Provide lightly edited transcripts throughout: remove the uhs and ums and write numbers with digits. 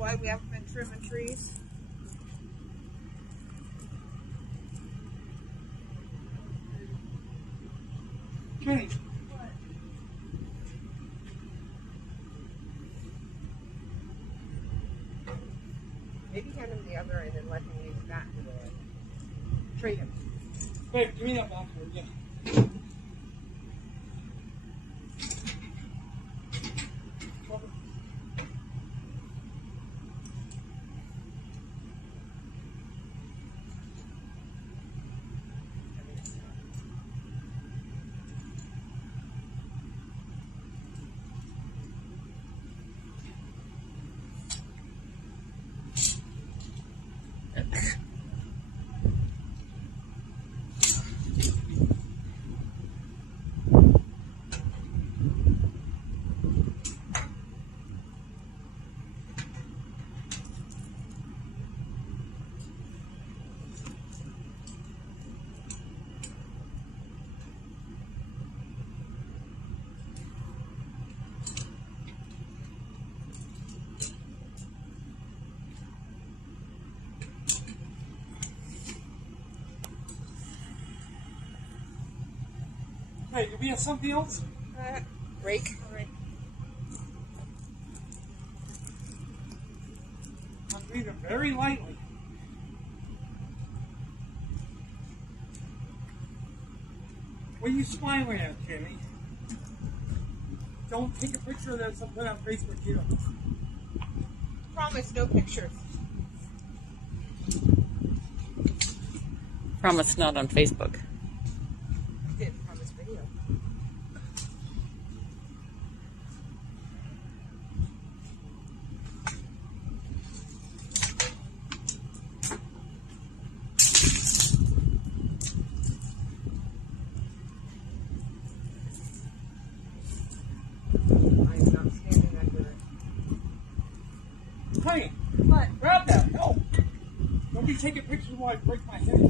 why we haven't been trimming trees? Kenny. Maybe hand him the other end and let him use that today. Trade him. Babe, give me that back one, yeah. Hey, do we have something else? Rake. All right. I'm breathing very lightly. What are you smiling at, Kenny? Don't take a picture of this and put it on Facebook either. Promise, no pictures. Promise not on Facebook. I did promise video. I'm not standing under it. Honey, What? grab that. No. Don't be taking pictures while I break my head.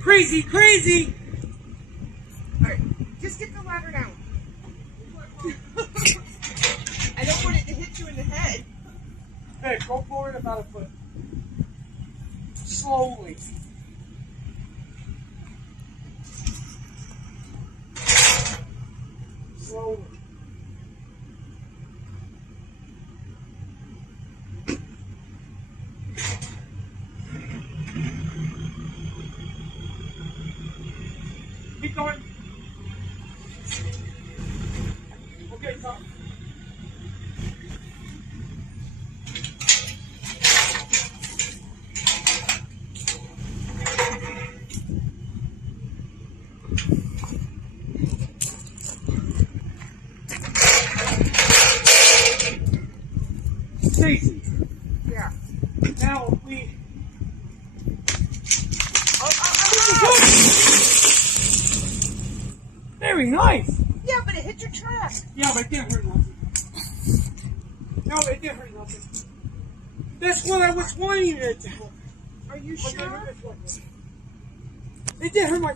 Crazy, crazy! Alright, just get the ladder down. I don't want it to hit you in the head. Hey, go forward about a foot. Slowly. Slowly. Keep going. Okay, come. Stacy. Yeah. Now we. Oh. Very nice. Yeah, but it hit your truck. Yeah, but it didn't hurt nothing. No, it didn't hurt nothing. That's what I was wanting it to help. Are you Okay, sure? it did hurt my.